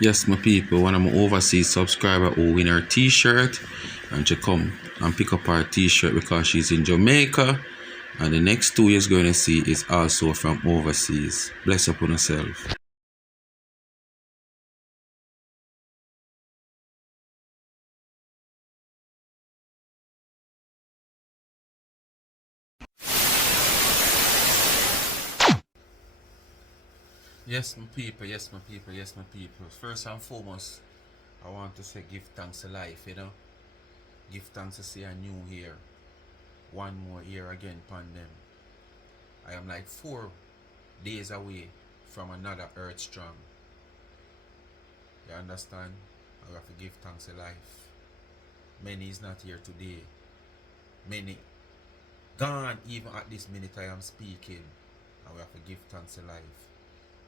Yes, my people, one of my overseas subscriber who win her t-shirt and she come and pick up her t-shirt because she's in Jamaica, and the next 2 years going to see is also from overseas. Bless up on yourself. Yes, my people, yes, my people, yes, my people. First and foremost, I want to say give thanks to life, you know. Give thanks to see a new year. One more year again, pandemic. I am like 4 days away from another Earth Strong. You understand? I have to give thanks to life. Many is not here today. Many gone even at this minute I am speaking. And we have to give thanks to life.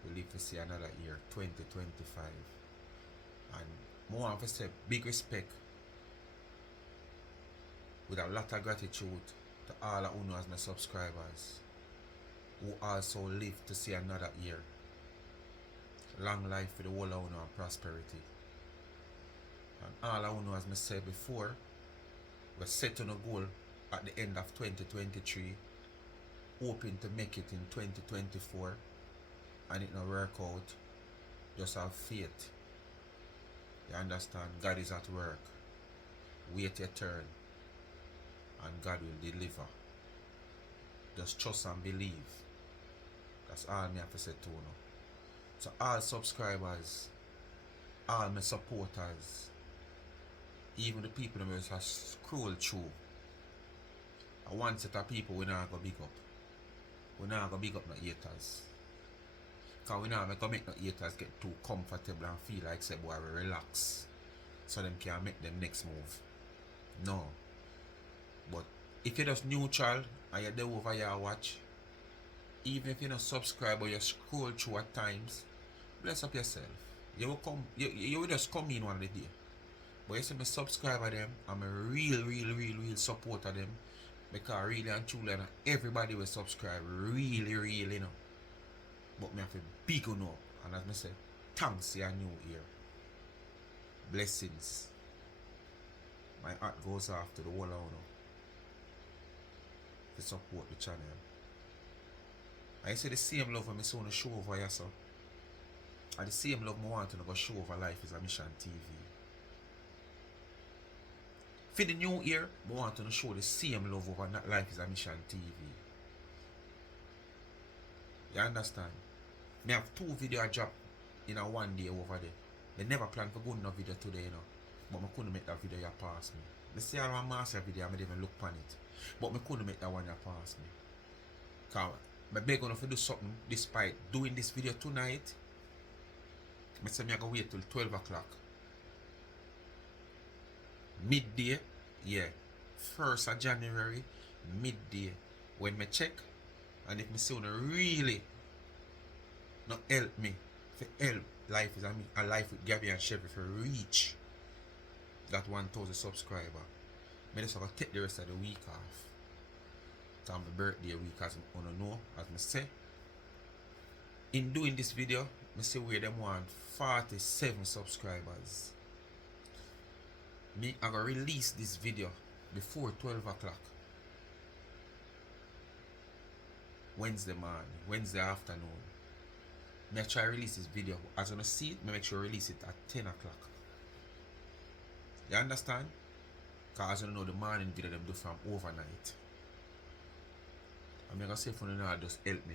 We live to see another year, 2025. And more have to say big respect with a lot of gratitude to all who know as my subscribers who also live to see another year. Long life for the whole of you and prosperity. And all who know as I said before, we're set on a goal at the end of 2023, hoping to make it in 2024, and it no work out. Just have faith. You understand? God is at work. Wait your turn, and God will deliver. Just trust and believe. That's all me have to say to you. So all subscribers, all my supporters, even the people that have scroll through, one set of people we not gonna big up. We not gonna big up no haters. Cause we not gonna make no haters get too comfortable and feel like say boy we relax. So them can make them next move. No. But if you're just neutral and you're there over your watch, even if you're not subscribe or you scroll through at times, bless up yourself. You will come you will just come in one of the day. But you see me subscribe to them, I'm a real supporter of them. Because really and truly everybody will subscribe. Really, you know. But me have to big on up. And as I say, thanks to your new year. Blessings. My heart goes off to the whole of you to support the channel. I say the same love when I want to show over here, so. And the same love I want to go show over Life is a Mission TV. For the new year, I want to show the same love over Life is a Mission TV. You understand? Me have 2 videos drop in a one day over there. They never planned for going no video today, you know. But I couldn't make that video you pass me. They see all my master video, I didn't even look on it. But I couldn't make that one you pass me. Because I beg you to do something despite doing this video tonight. I say I go wait till 12 o'clock. Midday, yeah. 1st of January, midday. When I check, and if I see you really not help me, for help Life is a Life with Gabby and Chevy for reach that 1,000 subscriber. I just have to take the rest of the week off. It's my birthday week, as I know, as I say. In doing this video, I say where them want 47 subscribers. I'm gonna release this video before 12 o'clock. Wednesday morning, Wednesday afternoon. I try to release this video. As you want to see it, I make sure I release it at 10 o'clock. You understand? Because as you know, the morning video them do from overnight. I'm going to say for now, just help me.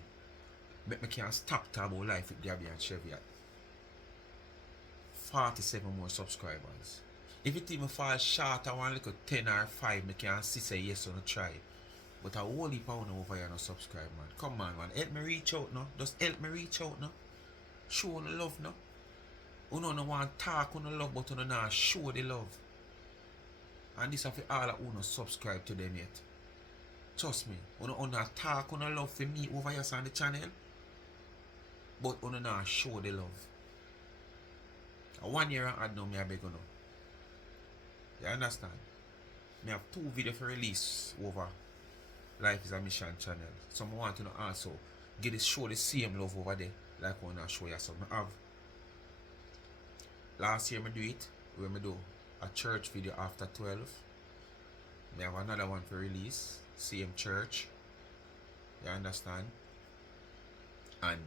Make me can't stop talking about Life with Gabby and Chevy at 47 more subscribers. If it even falls short of one little 10 or 5, I can see say yes or no try. But a whole heap of over here no subscribe, man. Come on, man. Help me reach out now. Just help me reach out now. Show the love now. You no want talk on the love, but you not show the love. And this is for all who no subscribe to them yet. Trust me. You not talk on the love for me over here on the channel. But you not show the love. 1 year and add now, me I beg you now. You understand? I have 2 videos for release over Life is a Mission channel. So I want to also get this show the same love over there. Like I want to show you some. I have Last year I do it, where I do a church video after 12. I have another one for release, same church. You understand? And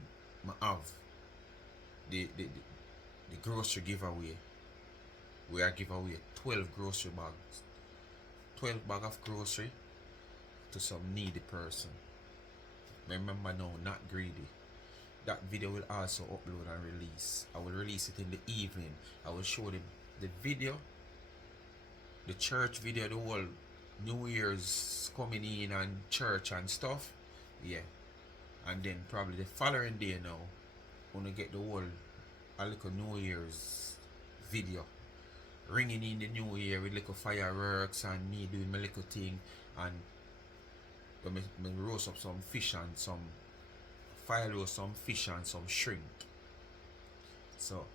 I have the grocery giveaway. We are give away 12 grocery bags. 12 bag of grocery to some needy person. Remember now, not greedy. That video will also upload and release. I will release it in the evening. I will show the video, the church video, the whole New Year's coming in and church and stuff. Yeah. And then probably the following day now, gonna get the whole a little New Year's video. Ringing in the new year with little fireworks and me doing my little thing, and me roast up some fish and some fire roast some fish and some shrimp. So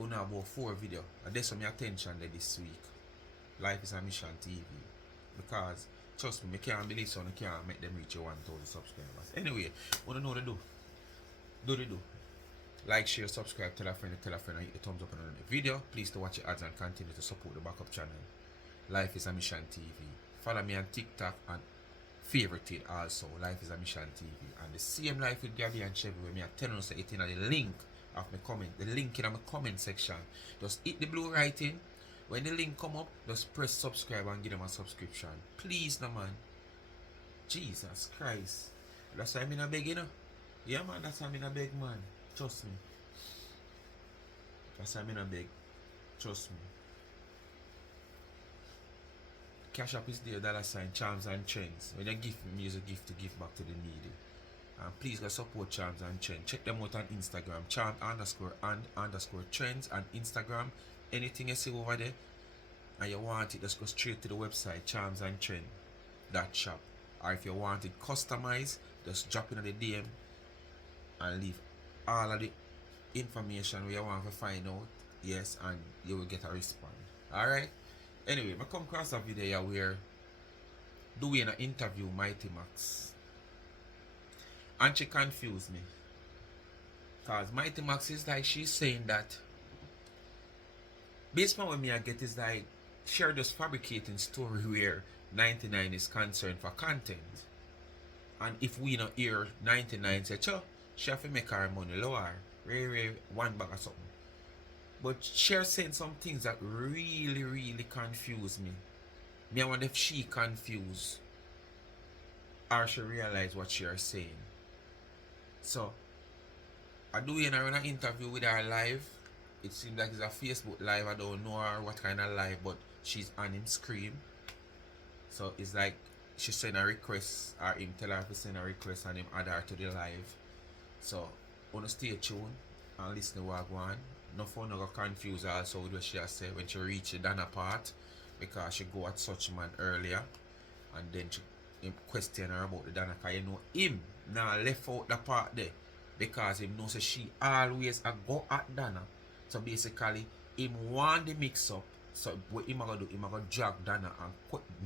una about 4 video. And there's some attention there this week. Life is a Mission TV. Because trust me, I can't believe so I can't make them reach 1,000 subscribers. Anyway, what do you know to do? Do they do? Like, share, subscribe, tell a friend, and hit the thumbs up on the video. Please to watch your ads and continue to support the backup channel. Life is a Mission TV. Follow me on TikTok and favorite it also. Life is a Mission TV. And the same life with Gabby and Chevy where me are telling us it in the link of my comment. The link in my comment section. Just hit the blue writing. When the link come up, just press subscribe and give them a subscription. Please, no man. Jesus Christ. That's why I'm in a beg, you know. Yeah, man, that's why I'm in a beg, man. Trust me. That's why I'm in a beg. Trust me. Cash App is there, $ Charms and Trends. When you give me, use a gift to give back to the needy. And please go support Charms and Trends. Check them out on Instagram. Charm underscore trends and Instagram. Anything you see over there and you want it, just go straight to the website charmsandtrend.shop. Or if you want it customized, just drop in the DM and leave all of the information we want to find out. Yes, and you will get a response. Alright? Anyway, I come across a video where doing an interview Mighty Max. And she confused me. Because Mighty Max is like, she's saying that based on what me I get is like she just fabricating story where 99 is concerned for content. And if we not hear 99 say, she have to make her money lower. Ray, one bag or something. But she's saying some things that really confuse me. Me I wonder if she confused or she realize what she is saying. So I do an interview with her live. It seems like it's a Facebook live. I don't know her what kind of live, but she's on him scream. So it's like she send a request or him tell her to send a request and him add her to the live. So wanna stay tuned and listen to what I want. No fun, no go confuse also with what she has said when she reach the Dana part, because she go at such man earlier and then she question her about the Dana, because you know him now left out the part there because him knows she always a go at Dana. So basically him want the mix up. So what him gonna do, him gonna drag Dana and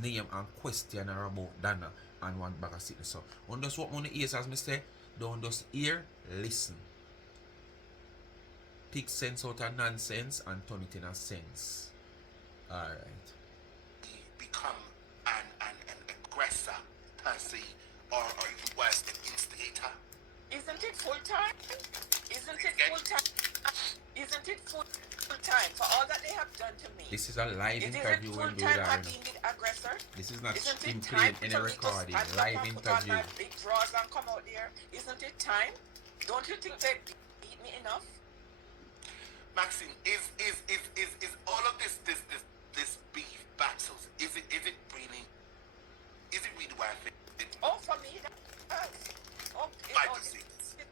name and question her about Dana and one bag of sickness. So on just what money is, as me say, don't just hear, listen. Pick sense out of nonsense and turn it in a sense. Alright. Become an aggressor per se, or even worse, an instigator. Isn't it full time? Isn't it full time? Isn't it full time for all that they have done to me? This is a live interview when we are are. being the aggressor. This is not Isn't him it playing time any recording. Live interview. my big drawers and come out there? Isn't it time? Don't you think they beat me enough? Maxine, is all of this beef battles, is it really worth it? Oh, for me, that's oh, this is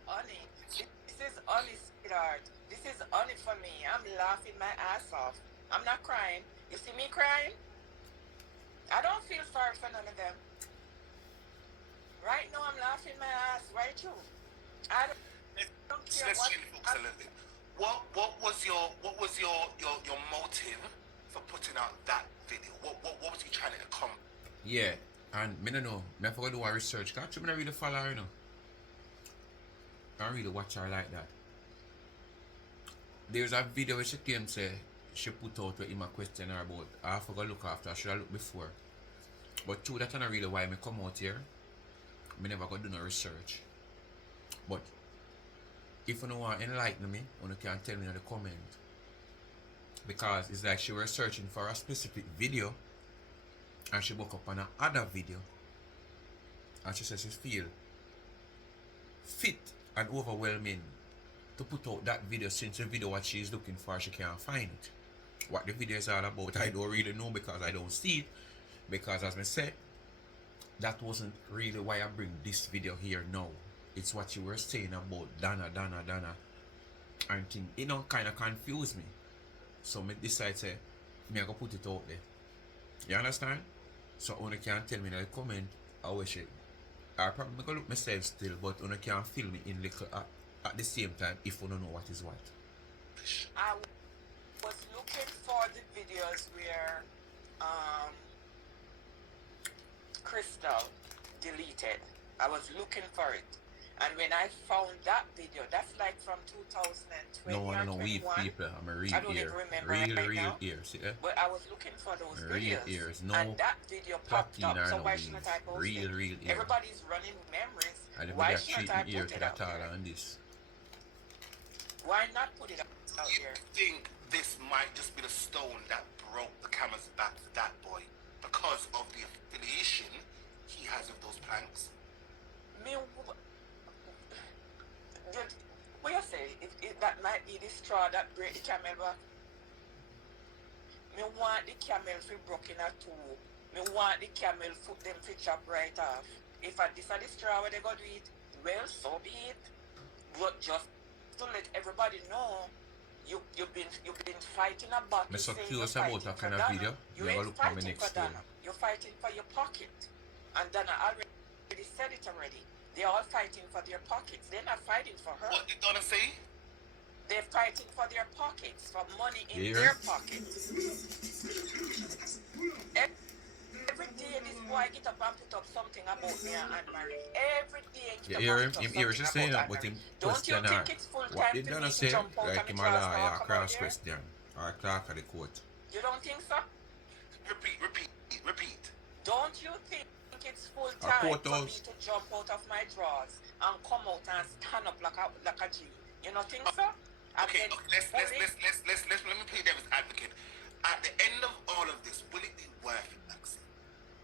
honey. This is honey, sweetheart. This is honey for me. I'm laughing my ass off. I'm not crying. You see me crying? I don't feel sorry for none of them. Right now, I'm laughing my ass right through. I don't care Let's what. really focus a little bit. What was your motive for putting out that video? What was you trying to accomplish? Yeah, and me don't know. Me forgot to do a research. Can't you really follow her, you know? I really watch her like that. There's a video where she came say she put out where him a question her about I forgot look after, I should have looked before. But true that's not really why me come out here. Me never go do no research. But if you don't want to enlighten me, you can tell me in the comment. Because it's like she was searching for a specific video and she woke up on another video. And she says she feel fit and overwhelming to put out that video since the video what she is looking for she can't find it. What the video is all about I don't really know because I don't see it. Because as I said, that wasn't really why I bring this video here now. It's what you were saying about Dana. And thing, it don't kind of confuse me. So me decide say, me I go put it out there. You understand? So you can tell me in the comment how wish it. I probably go look myself still, but you can feel me in little at the same time if you don't know what is what. I was looking for the videos where Crystal deleted. I was looking for it. And when I found that video, that's like from 2020 No, we 21. people, I'm a real I don't ear. even remember Real now. ears, see? But I was looking for those Real videos. ears, no and that video popped up. platina, So no why weave. shouldn't I post Real it? ear. Everybody's running memories. I didn't Why put that shouldn't treat I me ear put to it that out all there? on this. Why not put it out You here? think this might just be the stone that broke the camera's back for that boy because of the affiliation he has with those planks? Me, what you say? That might be the straw that break the camel back. Me want the camel to broke in a two. Me want the camel foot them to chop right off. If this are the straw where they go do it, well, so be it. But just to let everybody know, you've been fighting a battle. I'm so saying curious you're about fighting that for kind of Dana. video. You You ever ain't look for me fighting next for Dana. You're fighting for your pocket. And Dana already said it already. They're all fighting for their pockets. They're not fighting for her. What did Donna say? They're fighting for their pockets, for money in Yeah. their pockets. Every day this boy get up and put up something about me and Anne-Marie. Every day You get hear up him? and put Him up hear something she saying that, about but him Anne-Marie. Don't you question her. think it's full What time did for Donna me say? to jump out Like and him me draws a now come out cross there? question. Or clerk of the court. You don't think so? Repeat. Don't you think it's full A time court for me house. to jump out of my drawers and come out and stand up like a G? You don't think so? And Okay, then let's bully- let me play devil's advocate. At the end of all of this, will it be worth it, Maxine?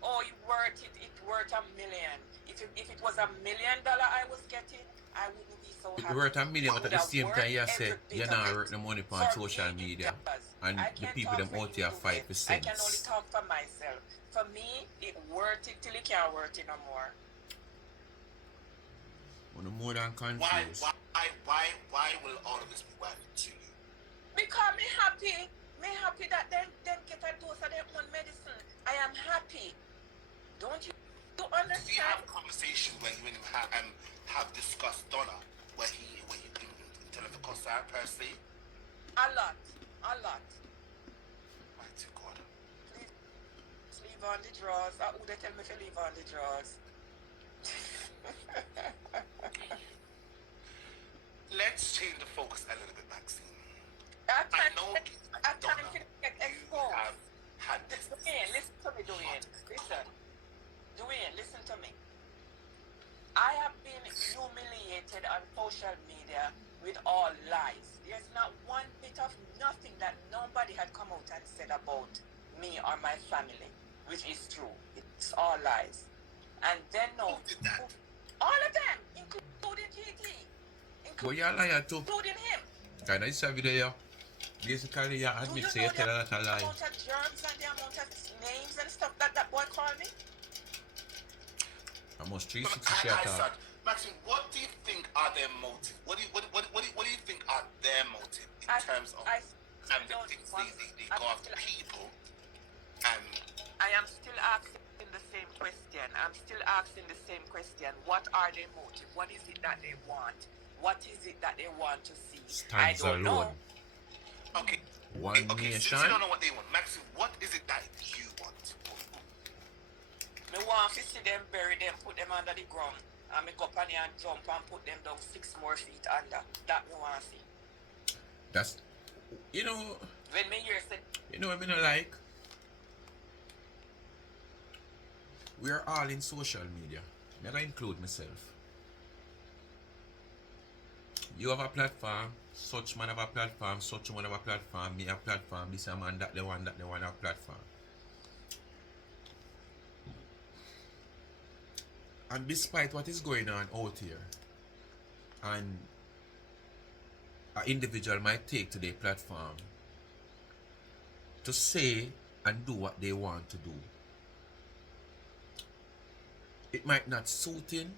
Oh, it worth it. It worth $1 million. If it was $1 million I was getting, I wouldn't be so It happy. worth $1 million, It but at the would have same worth time, you every say bit you're of not it. worth the money on For social me, it media. does. And I the can't people talk them for out you, here fight for I can only sense. talk for myself. For me, it worth it till it can't worth it no more. One more than Why confused. will all of this be worth it to you? Because me happy. Me happy that them get a dose of their own medicine. I am happy. Don't you Do you understand? have a conversation where you and him have discussed Donna, where he tell him to cuss out per se? A lot. Mighty God. Please leave on the drawers. Who they tell me to leave on the drawers? Let's change the focus a little bit, Maxine. I I know time to get you exposed. have had this. Dwayne, listen to me, Dwayne. Listen. Dwayne, listen to me. I have been humiliated on social media with all lies. There's not one bit of nothing that nobody had come out and said about me or my family, which is true. It's all lies. And then no, Who did that? all of them, including GT, But you're a liar too. including him. Kind of this video here. Basically, you Do admit you say you know tell a lot the of lie. amount of germs and the amount of names and stuff that boy called me? Almost But 360 shot said, out. Maxine, what do you think are their motive? What do you think are their motive in terms of and the things they go after people and I am still asking the same question. I'm still asking the same question. What are their motive? What is it that they want? What is it that they want to see? Stands I don't alone. know. okay. One Okay, since nation. you don't know what they want, Maxine, what is it that you want? Me want to see them, bury them, put them under the ground, and me go up and jump and put them down 6 more feet under. That me want to see. That's You know, when me hear say, you know what I mean, like, we are all in social media. Never include myself. You have a platform, such man have a platform, such one have a platform, me have a platform, this a man, that the one have a platform. And despite what is going on out here, and an individual might take to their platform to say and do what they want to do, it might not suit in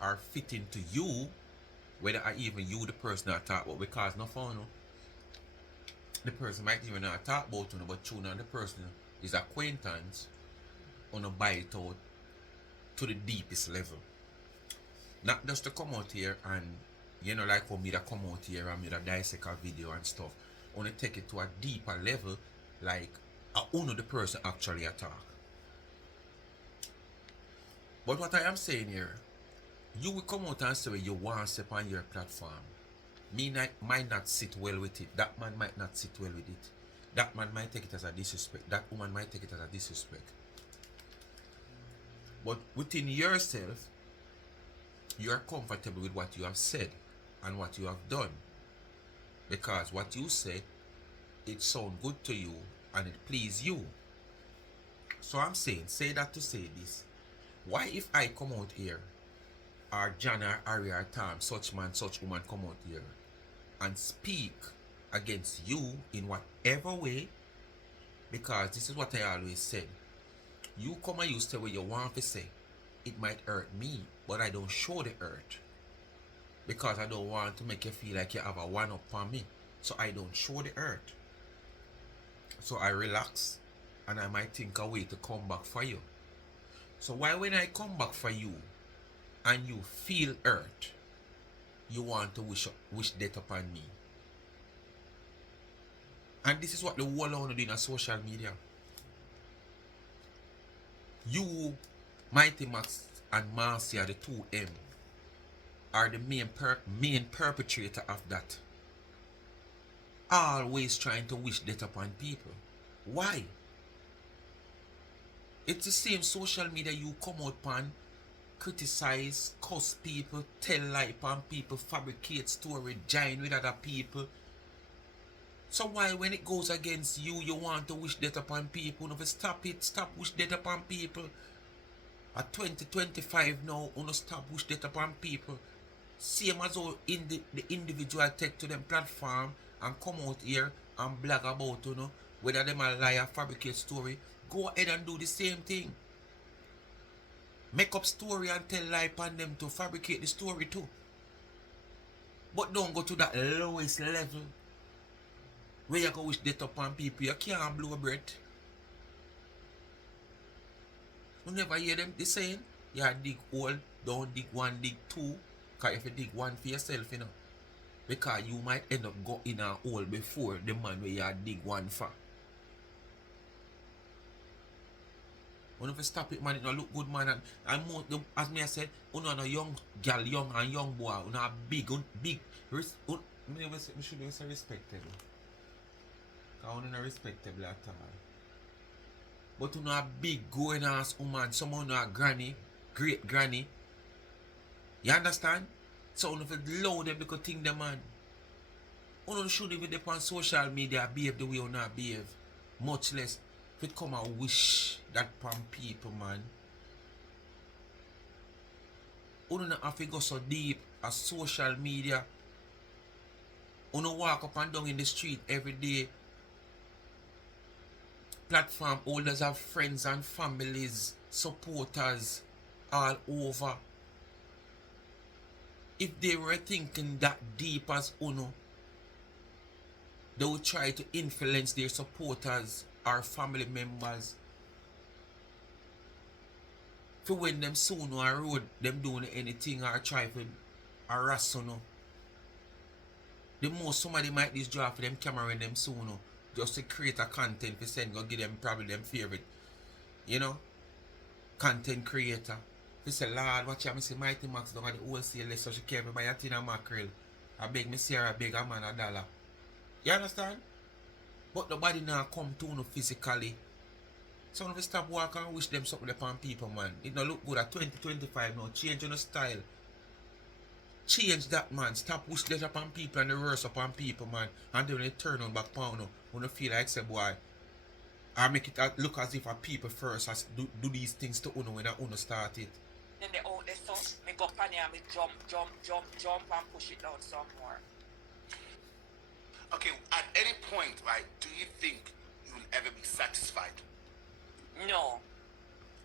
or fit into you, whether or even you the person that talk about, because no fun, no. The person might even not talk about you, but tune on the person is acquaintance on a buy it out to the deepest level. Not just to come out here and, you know, like how me that come out here and me that dissect a video and stuff. Only take it to a deeper level, like only the person actually attack. But what I am saying here, you will come out and say you want to step on your platform. Might not sit well with it. That man might not sit well with it. That man might take it as a disrespect. That woman might take it as a disrespect. But within yourself, you are comfortable with what you have said and what you have done. Because what you say, it sounds good to you and it please you. So I'm saying, say that to say this. Why if I come out here, or John or Harry or Tom, such man, such woman come out here and speak against you in whatever way, because this is what I always said. You come and you say what you want to say. It might hurt me, but I don't show the hurt. Because I don't want to make you feel like you have a one up on me. So I don't show the hurt. So I relax and I might think a way to come back for you. So why when I come back for you and you feel hurt, you want to wish death upon me? And this is what the whole want to do in social media. You, Mighty Max and Marcia, the 2M, are the main perpetrator of that. Always trying to wish death upon people. Why? It's the same social media you come out upon, criticize, cuss people, tell lie upon people, fabricate story, join with other people. So why when it goes against you, you want to wish death upon people? No, stop it, stop wish death upon people. At 2025 now, stop wish death upon people. Same as how the individual take to them platform and come out here and blog about, whether them a lie or fabricate story. Go ahead and do the same thing. Make up story and tell lie upon them to fabricate the story too. But don't go to that lowest level where you go wish death upon people. You can't blow breath. You never hear them they saying, you dig hole, don't dig one, dig two. Because if you dig one for yourself, because you might end up go in a hole before the man where you dig one for. When you stop it, man, it don't look good, man. And more, as me I said, you know, a young girl, young and young boy, you know, big, we should be so respectable. Because you're not respectable at all. But you know, a big going ass woman, someone know a granny, great granny. You understand? So if you allow them to think them, man. You should even depend on social media behave the way you not behave. Much less if it come and wish that from people, man. You don't have to go so deep as social media. You don't walk up and down in the street every day. Platform holders have friends and families, supporters all over. If they were thinking that deep as Uno, they would try to influence their supporters or family members. For when them soon on road, them doing anything or try to harass Uno. The most somebody might this draw for them camera in them soon, just to create a content to send, go give them probably them favorite, content creator. He say, Lord, watch out, I say Mighty Max down at the wholesale list, so she can't buy a tin of mackerel. I beg me see her, I beg a man $1. You understand? But nobody now come to no physically. So if you stop walking and wish them something upon people, man. It don't look good at 2025 now. Change your style. Change that, man. Stop wish that upon people and the worst upon people, man. And then when they turn on back pound now, when you feel like say, boy, I make it look as if a people first as do these things to Uno when I Uno start it. Then they out there, so me go pan here, me jump and push it down some more. Okay, at any point, right, do you think you will ever be satisfied? No.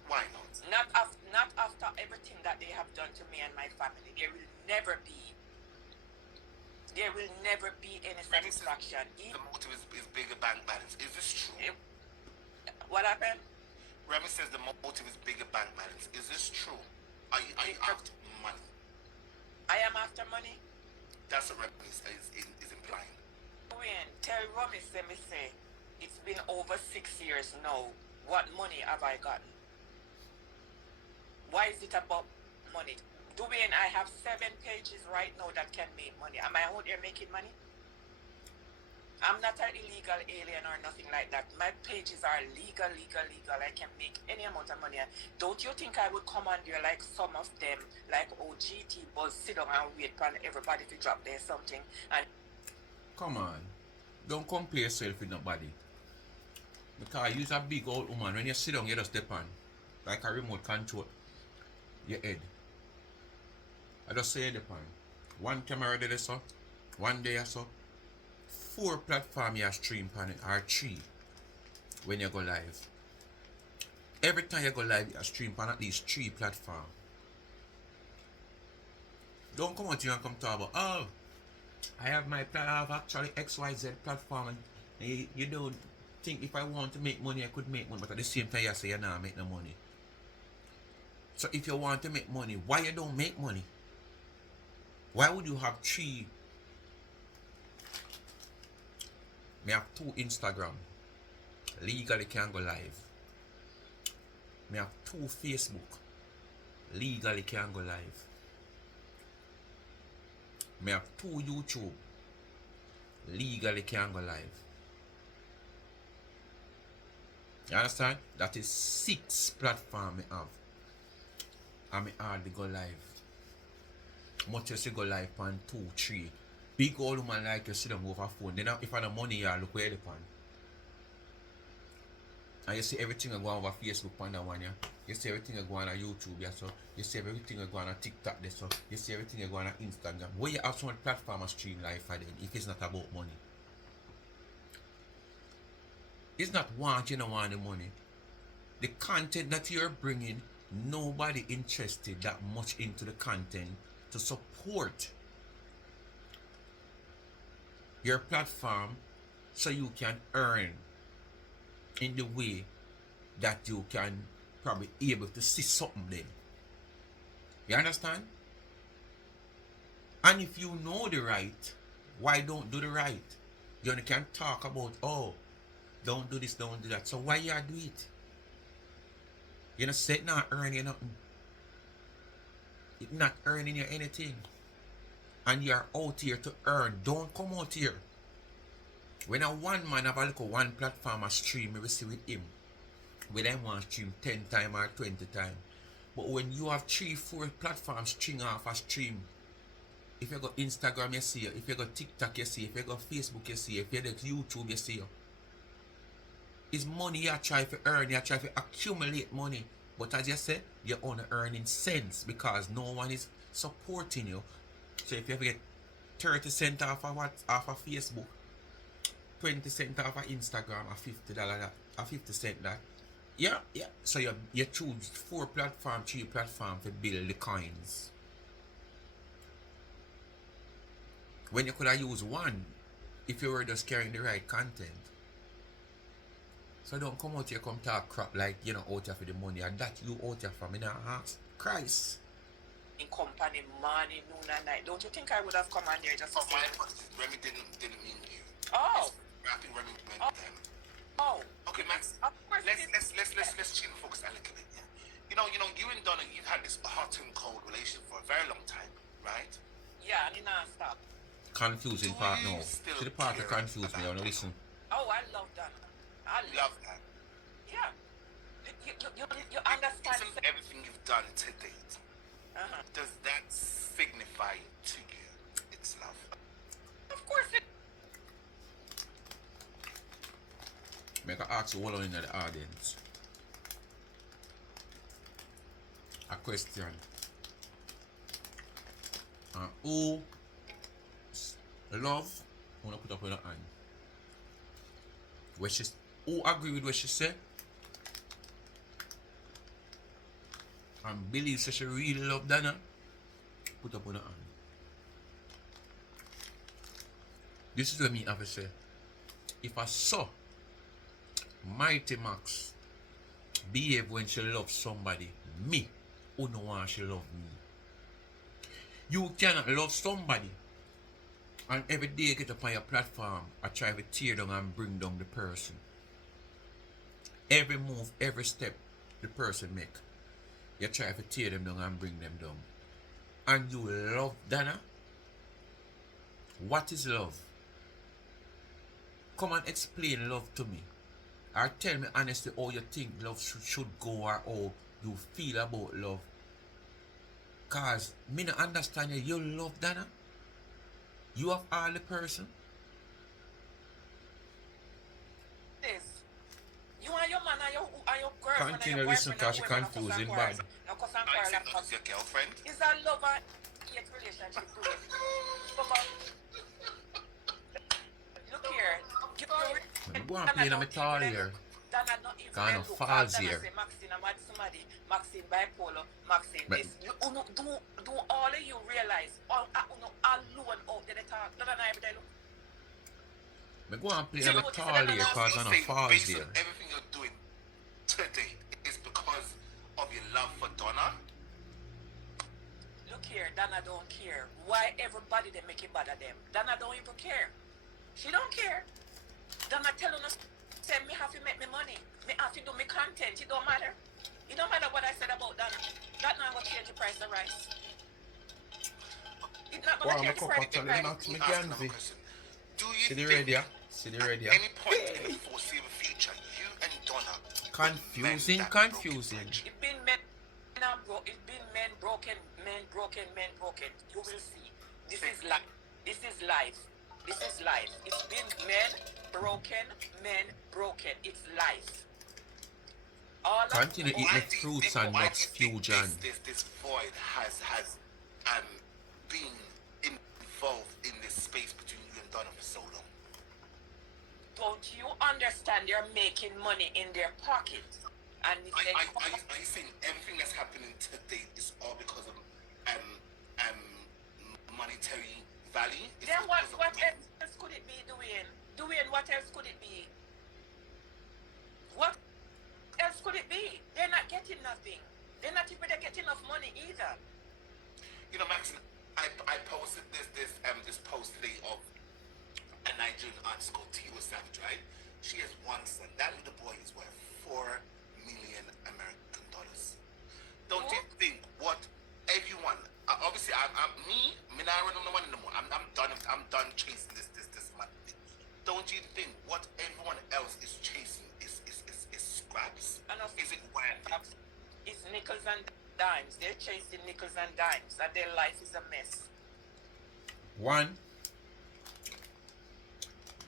Why not? Not after everything that they have done to me and my family. There will never be any satisfaction. The motive is bigger bank balance. Is this true? What happened? Remy says the motive is bigger bank balance. Is this true? Are you after money? I am after money? That's what Remy is implying. When tell Remy say it's been over 6 years now. What money have I gotten? Why is it about money? Dwayne, I have 7 pages right now that can make money. Am I out there making money? I'm not an illegal alien or nothing like that. My pages are legal. I can make any amount of money. Don't you think I would come on there like some of them, like OGT Buzz, sit down and wait for everybody to drop there something? And come on. Don't compare yourself with nobody. Because you're a big old woman. When you sit down, you just step on. Like a remote control. Your head. I just say the pan. One camera there, so. One day, so. 4 platforms you stream on it, or 3 when you go live. Every time you go live, you stream on at least 3 platforms. Don't come out here and come talk about, oh, I have actually XYZ platform, and you don't think if I want to make money, I could make money, but at the same time, you say you not make no money. So if you want to make money, why you don't make money? Why would you have 3? Me have 2 Instagram. Legally can go live. Me have 2 Facebook. Legally can go live. Me have 2 YouTube. Legally can go live. You understand? That is 6 platforms me have. And me hardly go live. Much as you go live on 2, 3. Big old woman like you see them over phone. Then if I have money, you look where they pan. And you see everything I go on over Facebook on that one, yeah. You see everything I go on YouTube, yeah, so. You see everything I go on TikTok, there, so. You see everything I go on Instagram. Where you have some platform and stream live for them if it's not about money. It's not want you don't want the money. The content that you're bringing, nobody interested that much into the content to support your platform so you can earn in the way that you can probably able to see something then. You understand? And if you know the right, why don't do the right? You only can talk about, oh, don't do this, don't do that. So why you do it? You're not saying not earning nothing. It's not earning you anything. And you're out here to earn. Don't come out here. When a one man have a look at one platform a stream, we will see with him. We then want to stream 10 times or 20 times. But when you have 3-4 platforms string off a stream, if you go Instagram, you see it. If you go TikTok, you see it. If you go Facebook, you see it. If you go YouTube, you see it. It's money you try to earn. You try to accumulate money. But as you said, you're only earning cents because no one is supporting you. So if you ever get 30 cents off of Facebook, 20 cents off of Instagram, or $50 that, or 50 cents that. Yeah. So you choose 4 platforms, 3 platforms to build the coins. When you could have used 1 if you were just carrying the right content. So don't come out here come talk crap like you know out here for the money and that you out here for me now ask Christ. In company morning, noon and night. Don't you think I would have come on there just to my Remy didn't mean you. Oh. I think Remy meant them. Oh. Okay, Max. Let's change the focus a little bit. Yeah. You know, you and Donna, you've had this hot and cold relationship for a very long time, right? Yeah, and it not stop. confusing part now. See the part that confused me. I want to listen. Oh, I love that. I love that. Yeah. You understand everything you've done to date. Does that signify to you it's love? Of course it. Make I ask you all in the audience a question. Who love? I want to put up on her hand. Who agree with what she said? And believes that she really love Dana? Put up on her hand. This is what me have to say. If I saw Mighty Max behave when she loves somebody, me, who no want she love me. You cannot love somebody and every day get up on your platform and try to tear down and bring down the person. Every move, every step the person make, you try to tear them down and bring them down. And you love Dana? What is love? Come and explain love to me. Or tell me honestly how you think love should go or how you feel about love. Cause me not understand you. You love Dana? You have all the person? Yes. You and your man and your girlfriend. Continue to listen because she confusing bad. Is your girlfriend? Is that love and hate relationship doing? Look here. I'm going to play on my tall here. Kind of falls here. Maxine, I'm at somebody. Maxine bipolar. Maxine this. Do all of you realize all alone out there talk? None of them look. I'm going to play on my tall here because I'm a falls here. Everything you're doing today is because of your love for Donna? Look here, Donna don't care. Why everybody they make it bother them? Donna don't even care. She don't care. Donna telling us, say me have to make me money. Me have to do me content. It don't matter. It don't matter what I said about Donna. That not gonna change the price of rice. It's not gonna change the price of rice. Do you see the radio? See the radio? Any point in the foreseeable future, you and Donna confusing. It's been men broken. You will see. This is life. It's been men broken. It's life. All continue to eat the fruits and nuts, fusion. This void has been involved in this space between you and Donna for so long. Don't you understand? They're making money in their pocket. And are you saying everything that's happening today is all because of monetary value? Then what else could it be, Dwayne? Dwayne, what else could it be? What else could it be? They're not getting nothing. They're not even getting enough money either. You know, Maxine, I posted this post today of a Nigerian artist called Tiwa Savage, right? She has one son. That little boy is worth $4 million American dollars. Don't you think what everyone? Obviously, I'm not running the one anymore. I'm done chasing this money. Don't you think what everyone else is chasing is scraps? Is it worth it? It's nickels and dimes. They're chasing nickels and dimes, and their life is a mess. One,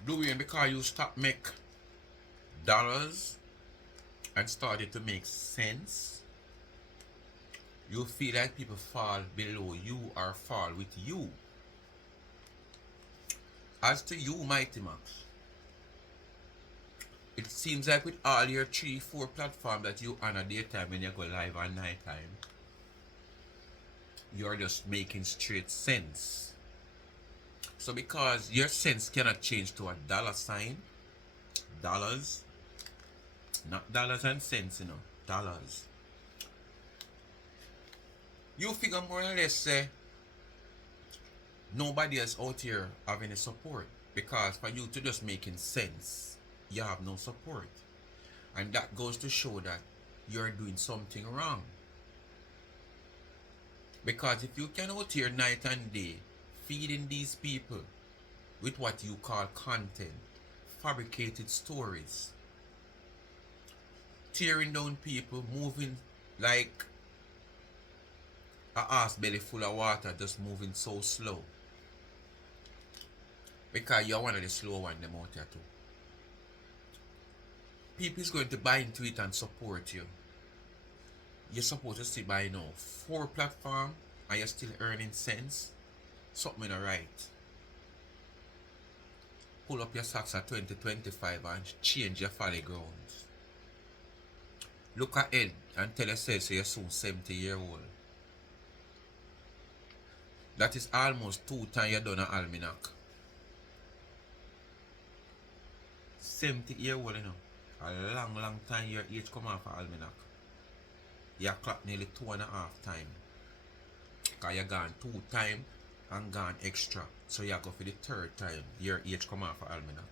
Dwayne, because you stop make dollars and started to make sense, you feel like people fall below you or fall with you. As to you, Mighty Max, it seems like with all your 3-4 platforms that you on a daytime when you go live on nighttime, you're just making straight sense. So because your sense cannot change to a dollar sign, dollars, not dollars and cents, dollars. You figure more or less say nobody else out here have any support, because for you to just making sense, you have no support. And that goes to show that you're doing something wrong. Because if you can out here night and day feeding these people with what you call content, fabricated stories, tearing down people, moving like a ass belly full of water, just moving so slow. Because you're one of the slow ones them out here too. People is going to buy into it and support you. You're supposed to sit by now 4 platform and you're still earning cents. Something alright. Pull up your socks at 2025 and change your folly grounds. Look ahead and tell yourself so you're soon 70-year-old. That is almost 2 times you done an almanac. 70-year-old, you know. A long time your age come off an almanac. You clock nearly 2.5 times. Because you gone 2 times and gone extra. So you go for the 3rd time your age come off an almanac.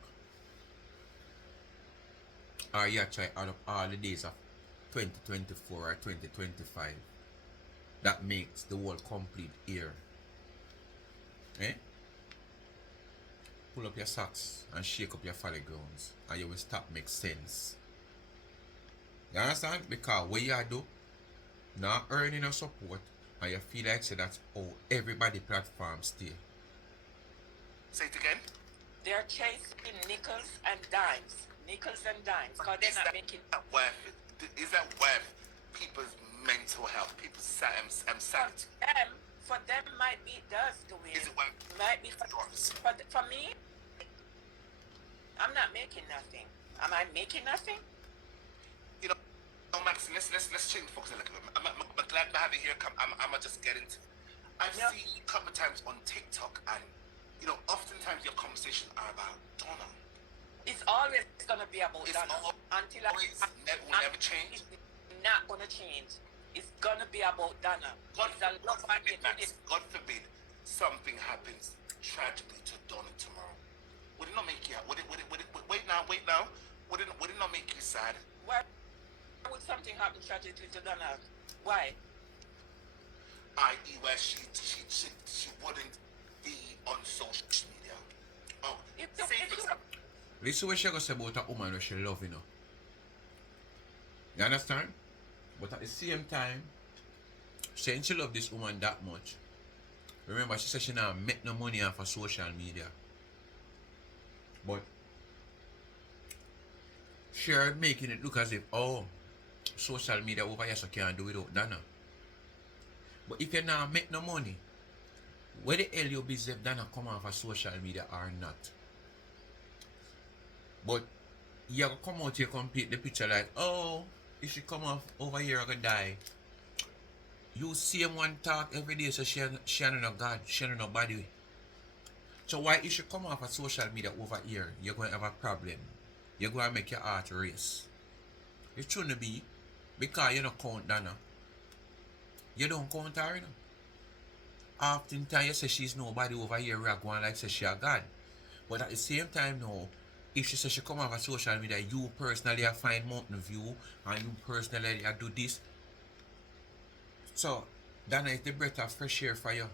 Or you try add up all the days of 2024 or 2025. That makes the whole complete year. Eh? Pull up your socks and shake up your folly grounds and you will start make sense. You understand? Because what you do, not earning no support and you feel like say that's how everybody platform stay. Say it again. They're chasing nickels and dimes. Nickels and dimes. Because they're not making. Is that worth people's mental health, people's sanity? For them might be does do it. Is it worth Might be yours? for me, I'm not making nothing. Am I making nothing? You know, Max, let's change the focus a little bit. I'm glad to have you here. I'm just get into. I've seen you a couple of times on TikTok, and you know, oftentimes your conversations are about Donna. It's always gonna be about Donna until will never change. It's not gonna change. It's gonna be about Donna. God forbid something happens tragically to Donna tomorrow. Would it not make you? Would it? Wait now. Would it not make you sad? Why would something happen tragically to Donna? Why? I.e., where she wouldn't be on social media. Oh, Listen what she gonna say about a woman that she love, you know. You understand? But at the same time, saying she love this woman that much. Remember, she said she not make no money off of social media. But she are making it look as if, oh, social media over here so can't do without Donna. But if you not make no money, where the hell you busy if Donna come off of social media or not? But you come out here complete the picture like, oh, if she come off over here, I'm gonna die. You see one talk every day, so she ain't no God, she ain't no body. So why if she come off of social media over here, you're going to have a problem. You're going to make your heart race. It shouldn't be, because you don't count Donna. You don't count her, you know. Oftentimes you say she's nobody over here, we're going like say she a God. But at the same time now, if she says she come off of social media, you personally find Mountain View and you personally do this. So, Donna is the breath of fresh air for you.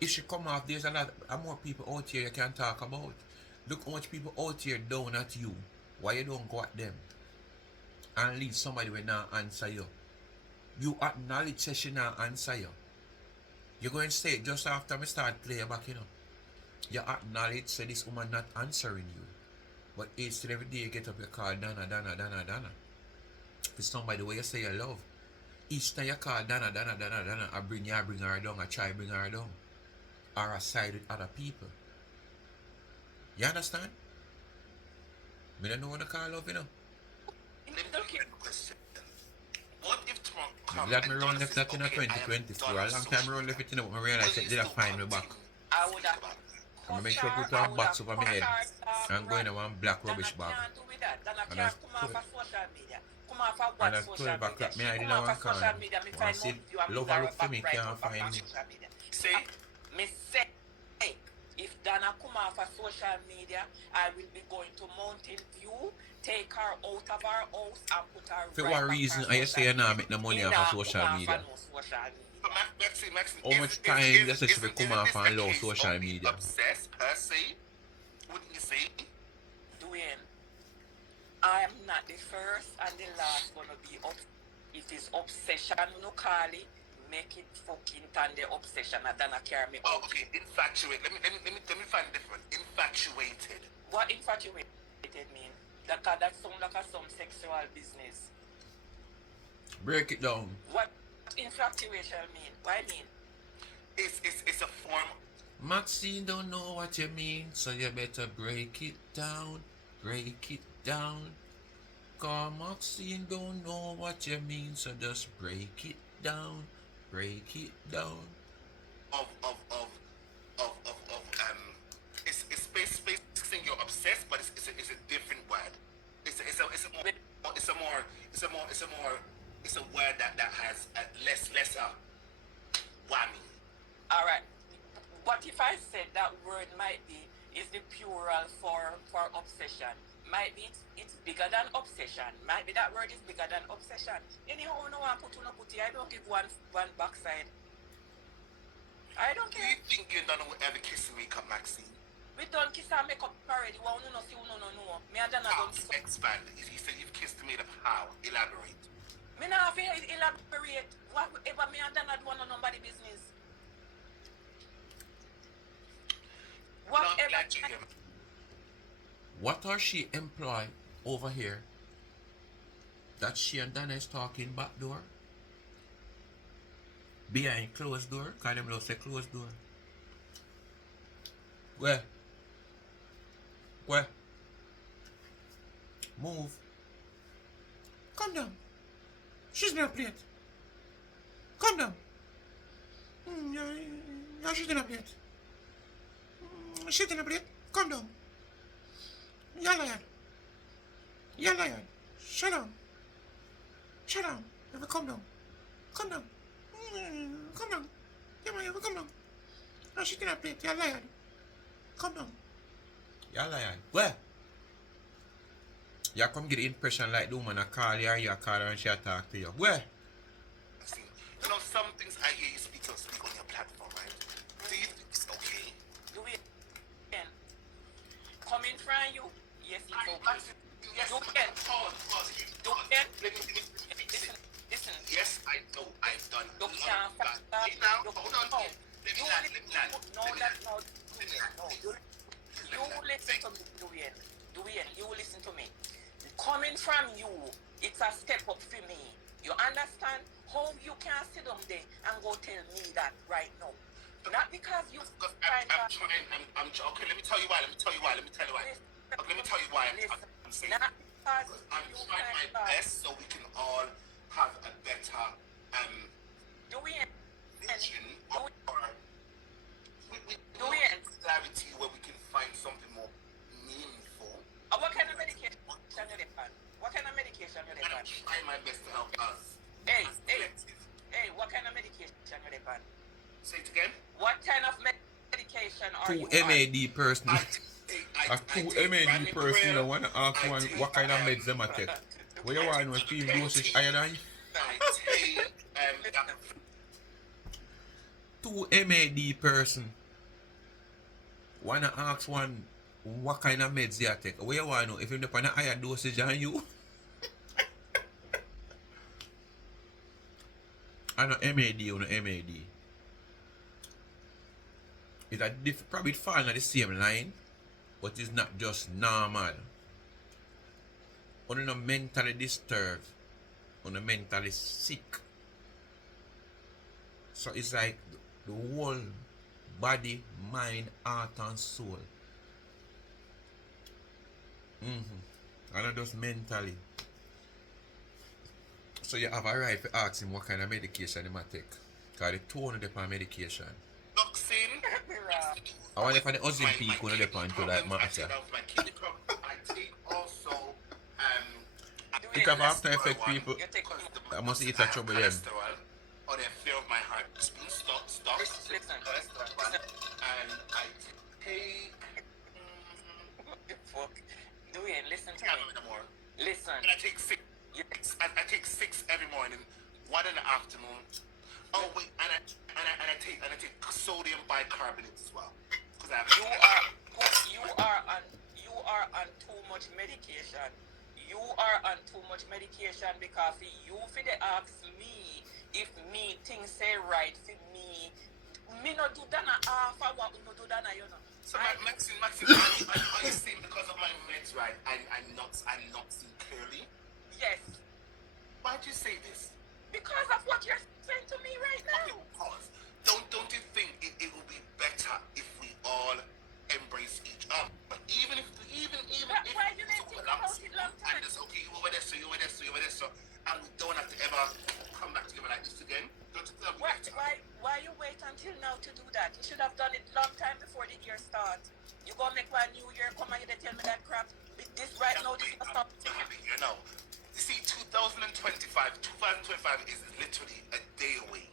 If she come off, there's a lot more people out here you can talk about. Look how much people out here down at you. Why you don't go at them? And leave somebody will not answer you. You acknowledge that she not answer you. You're going to say it just after me start playing back, you know. You acknowledge say this woman not answering you. But each and every day you get up, you call Donna. It's somebody where you say you love. Each time you call Donna, I bring her down, I try bring her down. Or I side with other people. You understand? I don't know what to call love, you know. Question. What if tomorrow comes Glad me run left that in a 2024. A long time run left it, you know, I realized it did I find me back. I would have. I'm make sure I put a box over my head and go in a one black rubbish bag. Can't do with that. Donna And can't I come off of social media. Come off of And what I social 12 media? o'clock, me I She did come a off one of social card. media. Me I find said, Mountain View and love me her her look for me, back right can't off of find me. social media. See? Me say, hey, If Dana come off of social media, I will be going to Mountain View, take her out of her house and put her For right what back reason on are you social say you media. not make no money He off of not social come off media? of no social So media. Maxine, How much time you say she will come isn't off this and a love case social of being media? obsessed per se? Wouldn't you say? Dwayne, I am not the first and the last gonna be up. It is obsession, no call it. Make it fucking turn the obsession. I don't care me. Oh, okay. Infatuated. Let me find it different. Infatuated. What infatuated mean? That sound like some sexual business. Break it down. What infatuation mean? What I mean? It's a form. Maxine don't know what you mean, so you better break it down. Break it down. Cause Maxine don't know what you mean, so just break it down. Break it down. It's basically you're obsessed, but it's a different word. It's a word that has a lesser whammy. All right. What if I said that word might be is the plural for obsession? Might be it's bigger than obsession. Might be that word is bigger than obsession. Anyhow, no one put it. I don't give one backside. I don't Do care. you think you're done with ever kissing makeup, Maxine? We don't kiss and make up already. Well, no, see, no. Me and Dana How? don't. Expand. If you said you've kissed the maid up, how? Elaborate. Me not have to elaborate. Whatever me and Dana do, no nobody business. Whatever. Glad you hear me. What are she employed over here that she and Dana is talking back door? Behind closed door? Cause them love say closed door. Where? Move. Come down. She's gonna play it. Come down. Yeah, she's gonna play it. She's gonna play it. Come down. You're liar. Shut down. Never come down. Come down. Yeah, man, come down. No, she's gonna play it. You're liar. Come down. You're liar. Where? You come get the impression like the woman I call you or you call her and she talk to you. Where? You know, some things I hear you speak on your platform, right? Do you think it's okay? Do it. Coming from you, yes, it's okay. Yes, Do it. pause. Do it. Listen. Yes, I know. I've done a You lot can't of that. stop. Wait now, You- hold on. no. Let me land. You listen to me, Dwayne, you listen to me. Coming from you, it's a step up for me. You understand how you can sit down there and go tell me that right now? Not because you Because I'm trying. Okay, let me tell you why. Okay, let me tell you why I'm saying. Not because I'm you trying my best so we can all have a better Dwayne, vision or clarity where we can find something more meaningful. what kind of medication you depend? What kind of medication you And I'm depend? trying my best to help us. Hey, as collective. what kind of medication you depend? Say it again. What kind of medication are you Two on? MAD person. I A two MAD person I wanna ask one what kind of meds them a take. What you want with team dosage iodine? I take Two MAD person wanna ask one what kind of meds they a take. What you want to know if you depend on higher dosage than you? I know MAD or no MAD. It's a probably fall on the same line, but it's not just normal. You're not mentally disturbed, you're not mentally sick. So it's like the whole body, mind, heart, and soul. And not just mentally. So you have a right to ask him what kind of medication he might take. Because the tone of the medication. Toxin. I wonder if the Ozempic will depend to like matter. I take also It have after effect people. I must eat a trouble them. cholesterol or the fear of my heart. Stop. Listen. Cholesterol. And I take take. What the fuck? Dwayne, listen to Can't me. no more. Listen. And I take 6. I take 6 every morning, 1 in the afternoon. Oh wait, and I take sodium bicarbonate as well. Because I have you are on too much medication. You are on too much medication because you for the ask me if me things say right for me. Me no do that na half of what no do that na you know. So Maxine, are you saying because of my meds, right? I'm not seeing clearly? Yes. Why'd you say this? Because of what you're saying to me right now. Okay, pause. Don't you think it will be better if we all embrace each other? But even if Why you didn't think about it long time? and it's okay, you over there, so and we don't have to ever come back together like this again. Don't you think that'll be better? Why you wait until now to do that? You should have done it long time before the year starts. You gonna make one new year come and you tell me that crap. This right now, this is stop. You know, you see, 2025 is literally a day away.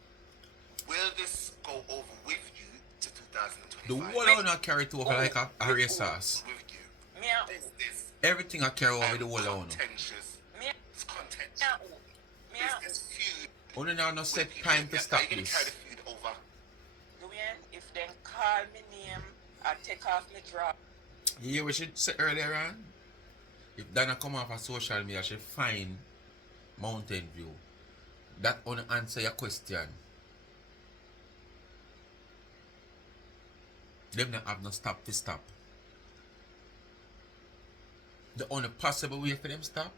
Will this go over with you to 2025? The whole of not carry it over like a race sauce. With you. Me and This Everything I carry over the whole of contentious. me It's contentious. me This feud. only now no set will time to stop are you gonna this. carry the feud over? Dwayne, if them call me name and take off me drop. You hear what she said earlier on? If Dana come off of social media, she find Mountain View. That only answer your question. Them not have no stop to stop. The only possible way for them stop,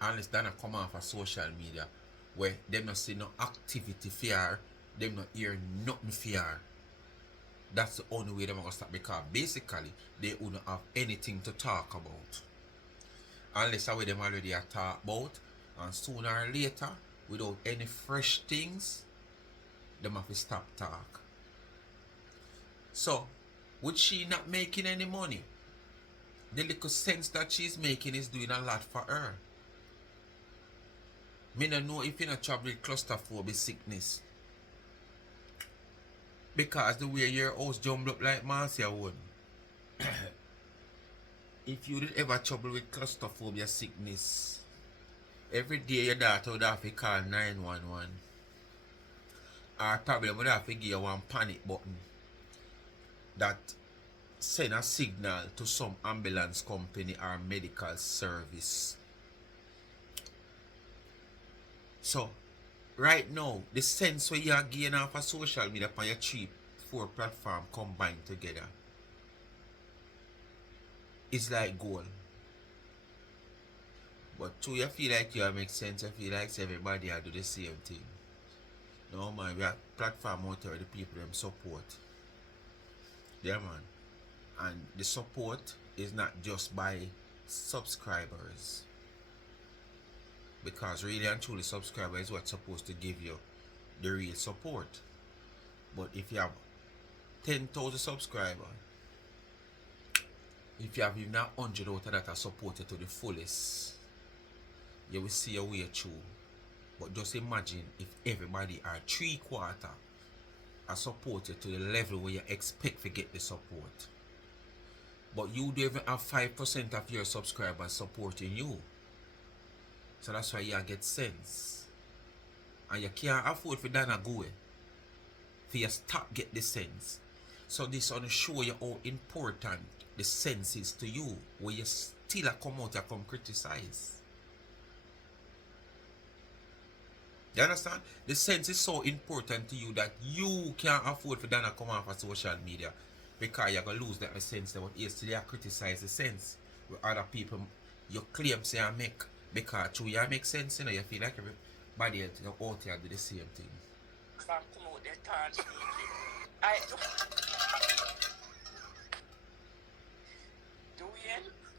unless Dana come off of social media, where them not see no activity fear, them not hear nothing fear. That's the only way them are gonna stop, because basically they wouldn't have anything to talk about. Unless that's what them already are talk about, and sooner or later, without any fresh things, them have to stop talk. So, with she not making any money, the little sense that she's making is doing a lot for her. Me no know if you not trouble with claustrophobic sickness. Because the way your house jumbled up like Marcia would. If you did ever trouble with claustrophobia sickness, every day your daughter would have to call 911. Or probably would have to give you one panic button that send a signal to some ambulance company or medical service. So, right now, the sense where you are gaining off of social media on your 3-4 platform combined together is like gold. But too, you feel like you make sense, you feel like everybody will do the same thing. No man, we have platform out there, the people them support. Yeah man. And the support is not just by subscribers. Because really and truly subscribers is what's supposed to give you the real support. But if you have 10,000 subscribers, if you have even 100 out of that are supported to the fullest, you will see your way through. But just imagine if everybody are 3/4 are supported to the level where you expect to get the support. But you don't even have 5% of your subscribers supporting you. So that's why you get sense. And you can't afford for Dana go for you stop get the sense. So this on show you how important the sense is to you, where you still come out and come criticize. You understand? The sense is so important to you that you can't afford for Dana come off of social media, because you're gonna lose that sense that you still criticize the sense with other people you claim say I make, because through you make sense, you know, you feel like everybody else out here do the same thing.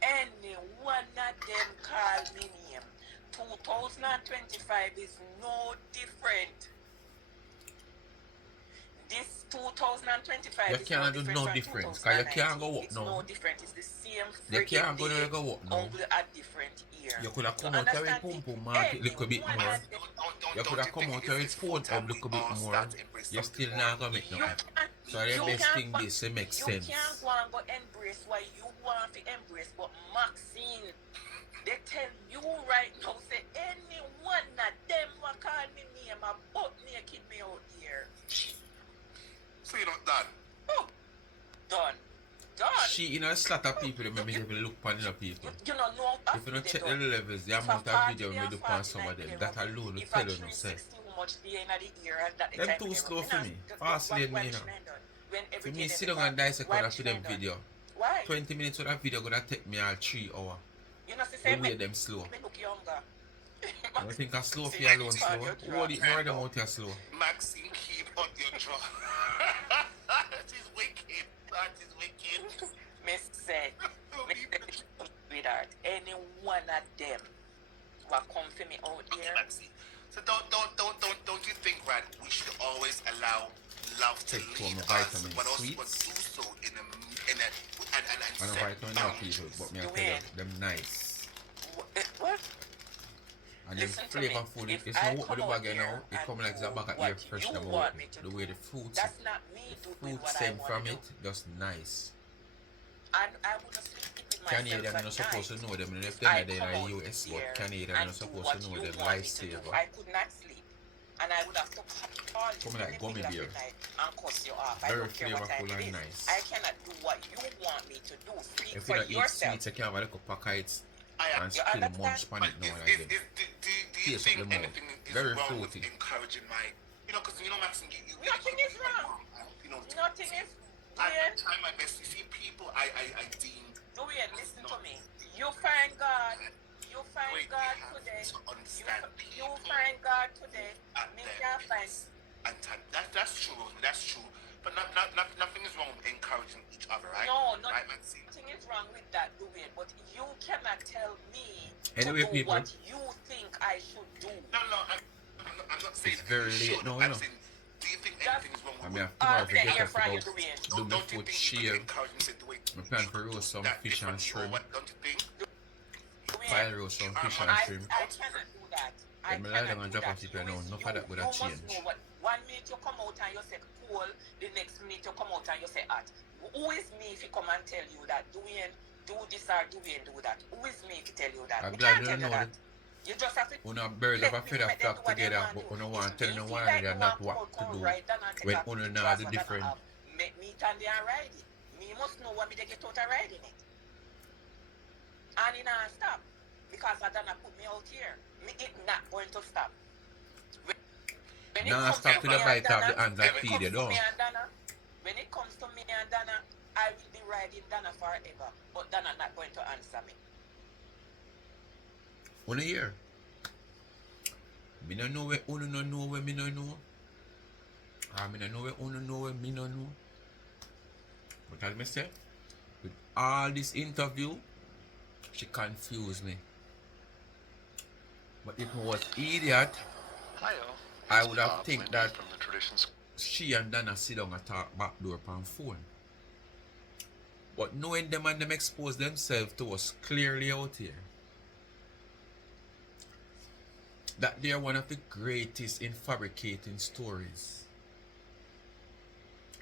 Anyone of them call me name. 2025 is no different. This 2025 you is can't no do different no from difference, because you can't go 2019. up It's now. no different. It's the same You can't go day, go up now. only a different year. You could have come You out with understand pum me? pum market a little bit Anyone more. of them- You could have come out with phone up a little bit more. You still not gonna make no money. So the You best can't thing go, this, it makes you sense. can't go and go embrace what you want to embrace. But Maxine, they tell you right now, say any one of them will call me name a butt naked me out here. So you're not done. Oh, done. Done. She in a slot of people that maybe they look upon other people. You know, no If you don't they check the done. levels, the If a amount of 40 video day we and do upon 49 some of them, day that run, alone will if a tell you no say. 360 how much day in the year and that the Them time too they slow run. for me. Fast lane me, you know. When For every me, day sit they down and dissect why after them done? video. Why? 20 minutes of that video gonna take me all 3 hours. You know, The say way them slow. me look younger. You think I slow for See, you alone on slow? your What drop. more them out here slow? Maxine, keep on your jaw. That is wicked. That is wicked. Miss said, sweetheart, any one of them will come for me out Okay, here. Maxine. So don't you think, right? We should always allow love to Take lead my us, vitamin but also sweets. do so in a and I don't set fight on now boundaries. people, but me I You tell you, ain't. them nice. What? And them Listen to me. flavor food, If it's I not what with the come out bag you know, here it and come like do a bag of what air fresh you them want out. me to The do, way the fruits that's not me doing food what I stem want from to it, do. just nice. And I would have sleep with myself Canadian are at not supposed night to know them, and if if they're I not there come in out the US, but here Canadian are and not do supposed what to know you them want me to do. lifesaver. I could not sleep. And I would have to call you Come in like the gummy middle of bear. the night and cuss you off. I Very don't care what time flavorful it and is. nice. I cannot do what you want me to do. Speak If for you don't eat yourself. sweets, you can have a little pack of it I and You spill understand? munch pan But it now and do again. you Taste think up the mouth. anything is Very wrong fruity. with encouraging my, because Maxine, you Nothing is wrong. Nothing is I weird. try my best. You see, people I deem Dwayne, listen to me. You find God. You find great. God We have today. to understand You people find God today. at Me their can't find. best. And that's true. That's true. But nothing is wrong with encouraging each other, right? No, Right, Maxine? nothing is wrong with that, Dwayne. But you cannot tell me Anyway, to do people. what you think I should do. No, I'm not saying It's very you late should. now, I'm you know. saying, do you think That's- anything is wrong I with mean, it? tomorrow if stay you here get for up you, to go Dwayne. do my Don't you food think you share, could encourage me the way I plan to roast some that fish and differently, or shrimp. what? Don't you think? Fire roast some fish and I shrimp. cannot do that. I Them lie down cannot and do drop that. off if you know, is- enough of that would have you must changed. know what. 1 minute you come out and you say cool, the next minute you come out and you say hot. Who is me if you come and tell you that Dwayne do this or Dwayne do that? Who is me if you tell you that? I'm We glad can't you tell you know that. that. You just have to. Una birds of a feather flock together, but una want to tell no one they are not what to do when una know the different. Make me stand there and ride it. Me must know what me they get out of riding it. And it not stop. Because I done put me out here. Me it not going to stop. When it Nah, comes stop to to me the and bite of Donna, the hands when that it feed comes you, to don't. me and Donna, when it comes to me and Donna, I will be riding Donna forever. But Donna not going to answer me. Una hear? Me no know where una no know where me no know. Me no know where una know where me no know. But as me say, with all this interview, she confused me. But if I was idiot, I would have think that she and Dana sit down and talk backdoor on phone. But knowing them and them expose themselves to us clearly out here, that they are one of the greatest in fabricating stories.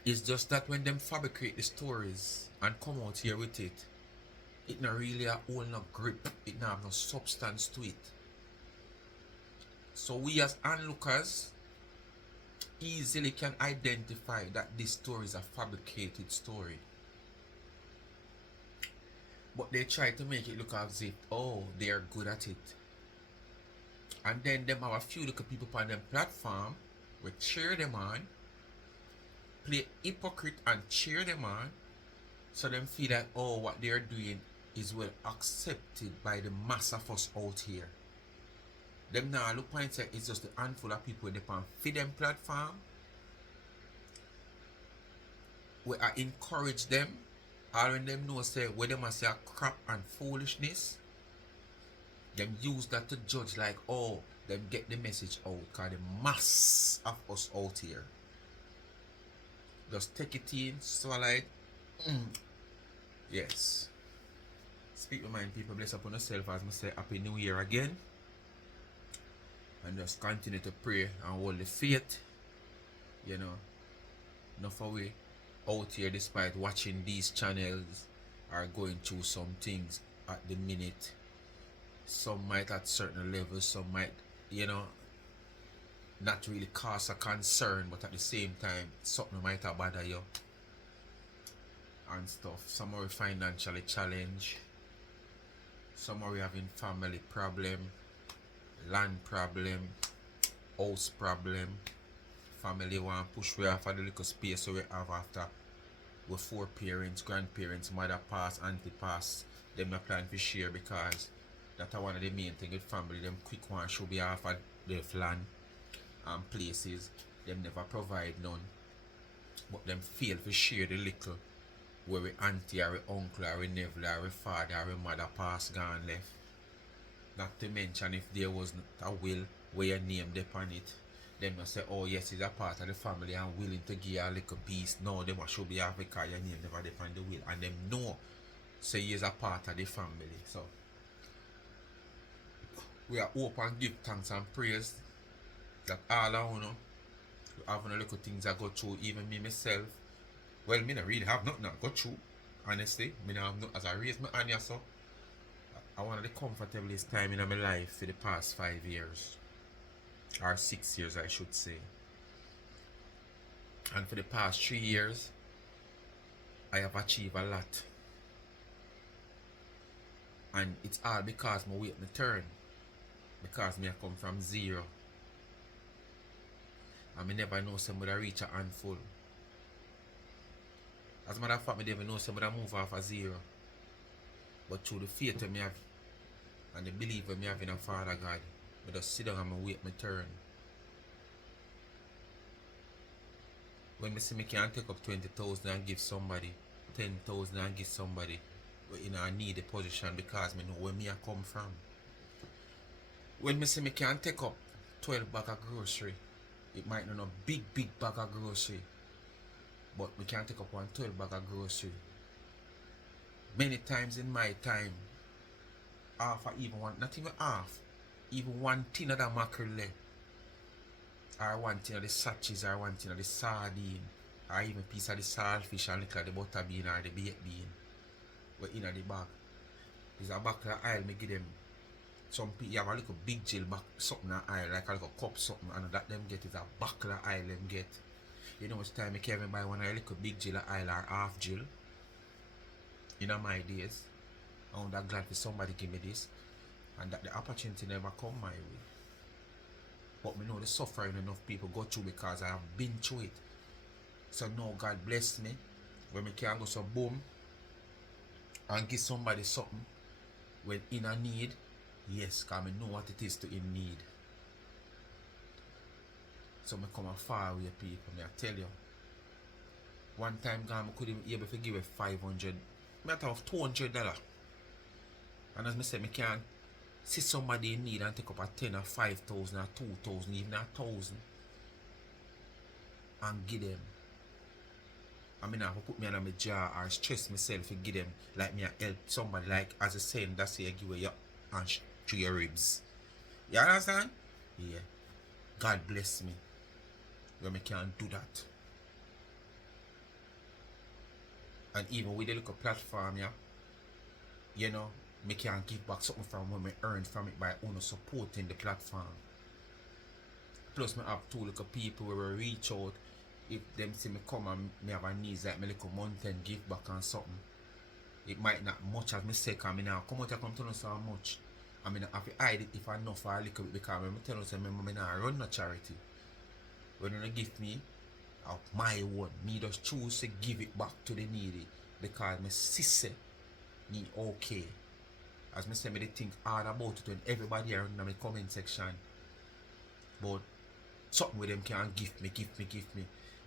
It's just that when them fabricate the stories and come out here with it, it not really a whole no grip, it not have no substance to it. So we as onlookers easily can identify that this story is a fabricated story. But they try to make it look as if, oh, they are good at it. And then them have a few little people on them platform, we cheer them on, play hypocrite and cheer them on, so them feel that, oh, what they're doing is well accepted by the mass of us out here. Them now look point say it's just a handful of people they on feed them platform. We I encourage them, all when them know say where them say crap and foolishness, them use that to judge like, oh, them get the message out, cause the mass of us out here. Just take it in, swallow it. Yes. Speak your mind, people. Bless upon yourself as I say Happy New Year again. And just continue to pray and hold the faith. You know. Enough away. out here, despite watching these channels, are going through some things at the minute. Some might at certain levels, some might, you know, not really cause a concern, but at the same time, something might have bother you and stuff. Some are financially challenged, some are having family problem, land problem, house problem. Family want push we off of the little space so we have after with 4 parents, grandparents, mother pass, auntie pass. Them not plan to share because that's one of the main thing with family. Them quick one should be off of their land and places. Them never provide none. But them fail to share the little where we auntie or we uncle or we nephew or we father or we mother pass gone left. Not to mention if there was a will where your name depend it. Them not say, oh yes, it's a part of the family and willing to give you a little piece. No, them should be off because your name never depend the will. And them know say he is a part of the family. So we are open and give thanks and praise that all I know having a little things I go through, even me myself. Well, me not really have nothing I go through. Honestly, me not have no, as I raise my hand so I want the comfortablest time in my life for the past 5 years. Or 6 years I should say. And for the past 3 years I have achieved a lot. And it's all because I wait my turn. Because me I come from zero. And I never know somebody reach a handful. As a matter of fact, I never know somebody move off a zero. But through the faith I have and the belief I have in a Father God, I just sit down and wait my turn. When I see me can take up 20,000 and give somebody, 10,000 and give somebody, but you know I need a position because I know where me I come from. When I see me can take up 12 bag of grocery, it might not a big bag of grocery, but we can take up 12 bag of grocery. Many times in my time, half or even one, not even half, even 1 tin of the mackerel, or 1 tin of the sachets, or 1 tin of the sardine, or even a piece of the saltfish and little of the butter bean or the baked bean. But in the bag. There's a buckle of oil, me give them. Some people have a little big jill back, something of oil, like a little cup something, and that them get is a buckle of oil them get. You know which time I can buy one of a little big jill of oil or half jill. In my days. I'm glad for somebody give me this. And that the opportunity never come my way. But me know the suffering enough people go through because I have been through it. So now God bless me. When me can go so boom and give somebody something when in a need. Yes, because I know what it is to in need. So I come a far away people, I tell you. One time I couldn't even able to give a 500, I have $200. And as I said, I can't see somebody in need and take up a 10 or 5,000 or 2,000, even 1,000 and give them. I mean, I have to put me on my jar or stress myself to give them like me I help somebody, like as a saying, that's you give away your hands to your ribs. You understand? Yeah. God bless me when I can do that. And even with the little platform, yeah, you know, me can give back something from what I earned from it by only supporting the platform. Plus, me have 2 little people where we reach out. If them see me come and me have a needs like me little mountain give back and something, it might not much as me say, because me now come out and come tell us how much. I mean, I have to hide it if I know for a little bit because I tell us I now run no charity. When you give me of my own, me just choose to give it back to the needy because my sister me okay. As me say, me they think hard about it when everybody around in my comment section. But something with them can give me.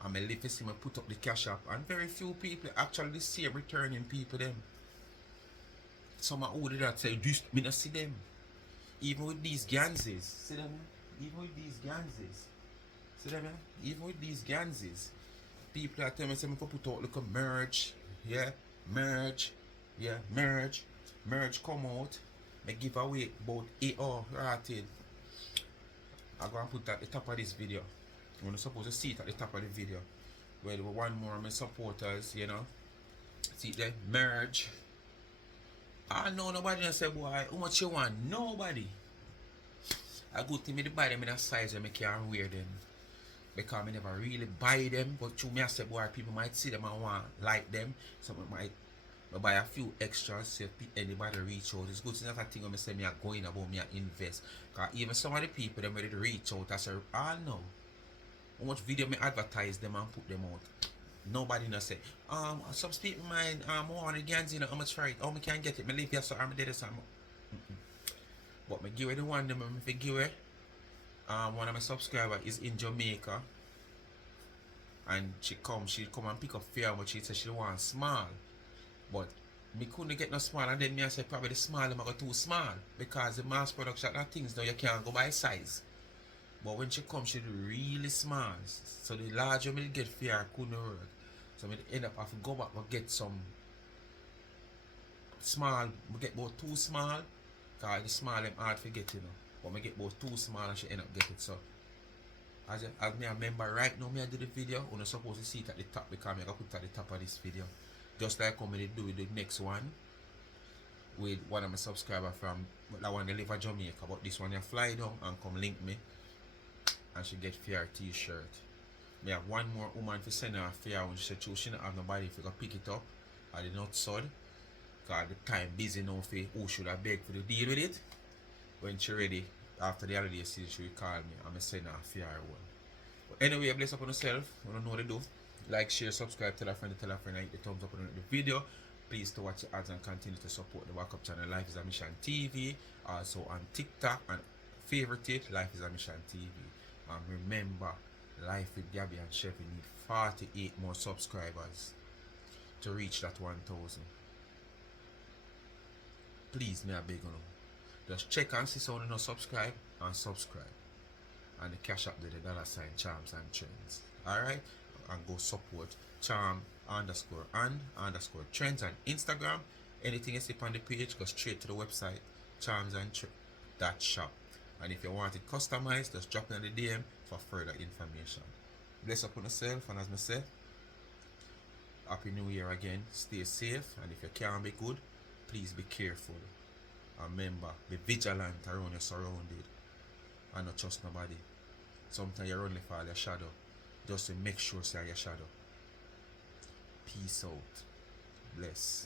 And me live to see me put up the cash up. And very few people actually see returning people them. Some who did that say, just me not see them. Even with these ganses. See them? Even with these ganses. See them? Even with these ganses. People that tell me, say me put out like a merge. Yeah? Merge. Yeah, merge come out. I give away about 8 hours rated. I'm going to put that at the top of this video. You're supposed to see it at the top of the video. Well, one more of my supporters, you know. See the merge. I know nobody don't say, boy, how much you want? Nobody. A good thing me to buy them in a size where I can wear them. Because I never really buy them. But to me I say, boy, people might see them and want like them. So I might buy a few extras, see if anybody reach out. It's good. It's not a thing when I say me are going about me I invest. Because even some of the people them ready to reach out, I say, I know how much video me advertise them and put them out. Nobody not say, some people mind, want the guns, you know, how much for it? How me can get it? Me live here, so I'm dead, so I'm. But me give it the one, them, me give it. One of my subscribers is in Jamaica, and she come and pick up fair, but she said she want small. But me couldn't get no small, and then me I said probably the small them are too small because the mass production of things now you can't go by size. But when she come, she do really small. So the larger me get fair couldn't work. So me end up have to go back and get some small. We get about too small. Cause the small them hard to get, you know. But me get about too small and she end up get it. So as me a member right now, me I do the video. You're not supposed to see it at the top because me I put it at the top of this video. Just like how me do with the next one. With one of my subscribers from that one they live in Jamaica. But this one you fly down and come link me. And she get fair t-shirt. Me have one more woman to send her a fair when she said she don't have nobody if you go pick it up at the not sod. Cause the time busy now for who should have beg for the deal with it. When she ready after the holiday season she will call me and I send her a fair one. But anyway, bless up on yourself. You don't know what to do. Like, share, subscribe, tell a friend, and hit the thumbs up on the video. Please to watch the ads and continue to support the Wake Up channel Life is a Mission TV. Also on TikTok and favorite it, Life is a Mission TV. And remember, Life with Gabby and Chef need 48 more subscribers to reach that 1,000. Please, me a beg on you. Just check and see someone no subscribe and subscribe. And the cash up there, the $ Charms and Trends. Alright? And go support charm _and_ trends on Instagram. Anything you see on the page, go straight to the website charmsand_shop. And if you want it customized, just drop it in the DM for further information. Bless up on yourself, and as I say, Happy New Year again. Stay safe, and if you can't be good, please be careful. And remember, be vigilant around your surrounded and not trust nobody. Sometimes you only fall your shadow. Just to make sure say your shadow. Peace out. Bless.